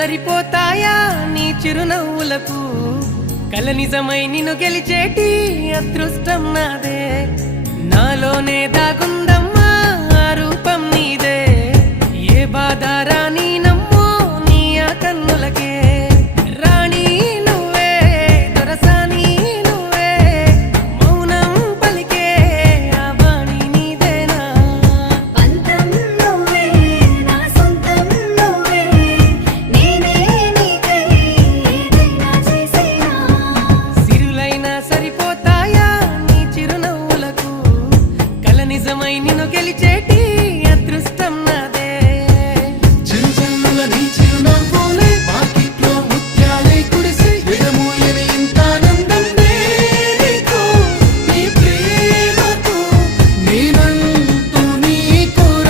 సరిపోతాయా నీ చిరునవ్వులకు కల నిజమై నిన్ను గెలిచేటి అదృష్టం నాదే నాలోనే దాగుందమ్మ